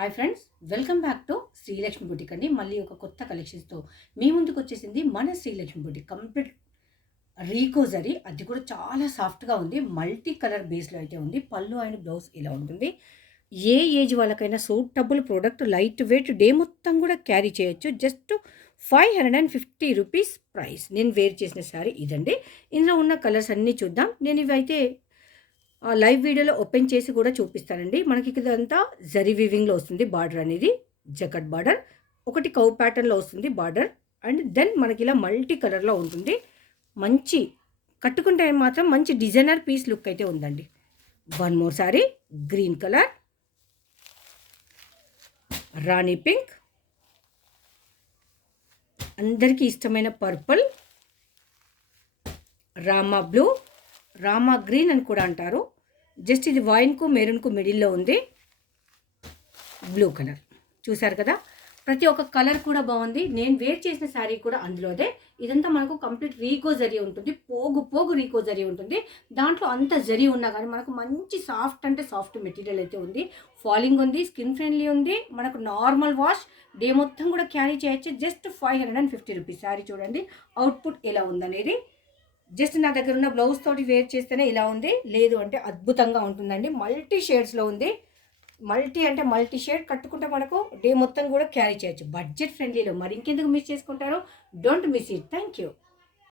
Hi friends welcome back to Srilakshmi boutique అండి. మళ్ళీ ఒక కొత్త కలెక్షన్స్తో మీ ముందుకు వచ్చేసింది మన శ్రీలక్ష్మి బుటిక్ కంప్లీట్ రీకోజరీ అది కూడా చాలా సాఫ్ట్గా ఉంది. మల్టీ కలర్ బేస్లో అయితే ఉంది. పళ్ళు అండ్ బ్లౌజ్ ఇలా ఉంటుంది. ఏ ఏజ్ వాళ్ళకైనా suitable product light weight day మొత్తం కూడా క్యారీ చేయొచ్చు. Just five hundred and fifty rupees price నేను వేర్ చేసిన శారీ ఇదండి. ఇందులో ఉన్న కలర్స్ అన్నీ చూద్దాం. నేను ఇవైతే లైవ్ వీడియోలో ఓపెన్ చేసి కూడా చూపిస్తానండి. మనకి ఇదంతా జరీ వివింగ్లో వస్తుంది బార్డర్ అనేది. జకట్ బార్డర్. ఒకటి కౌ ప్యాటర్న్లో వస్తుంది బార్డర్. అండ్ దెన్ మనకి ఇలా మల్టీ కలర్లో ఉంటుంది. మంచి కట్టుకుంటే మాత్రం మంచి డిజైనర్ పీస్ లుక్ అయితే ఉందండి. One more sari. Green colour. Rani pink. అందరికీ ఇష్టమైన purple. Rama blue. Rama green అని కూడా అంటారు. జస్ట్ ఇది వైన్కు మెరూన్కు మిడిల్లో ఉంది. Blue colour. చూశారు కదా? ప్రతి ఒక్క కలర్ కూడా బాగుంది. నేను వేర్ చేసిన శారీ కూడా అందులోదే. ఇదంతా మనకు కంప్లీట్ రీకో జరీ ఉంటుంది. పోగు పోగు రీకో జరీ ఉంటుంది. దాంట్లో అంత జరీ ఉన్నా కానీ మనకు మంచి సాఫ్ట్ అంటే సాఫ్ట్ మెటీరియల్ అయితే ఉంది. ఫాలింగ్ ఉంది స్కిన్ ఫ్రెండ్లీ ఉంది. మనకు నార్మల్ వాష్ డే మొత్తం కూడా క్యారీ చేయొచ్చు. Just five hundred and fifty rupees sari చూడండి. అవుట్పుట్ ఎలా ఉందనేది. జస్ట్ నా దగ్గర ఉన్న బ్లౌజ్ తోటి వేర్ చేస్తేనే ఇలా ఉంది. లేదు అంటే అద్భుతంగా ఉంటుందండి. మల్టీ షేడ్స్లో ఉంది. మల్టీ అంటే మల్టీ షేడ్ కట్టుకుంటే మనకు డే మొత్తం కూడా క్యారీ చేయొచ్చు. బడ్జెట్ ఫ్రెండ్లీలో. మరి ఇంకెందుకు మిస్ చేసుకుంటారో? Don't miss it. Thank you.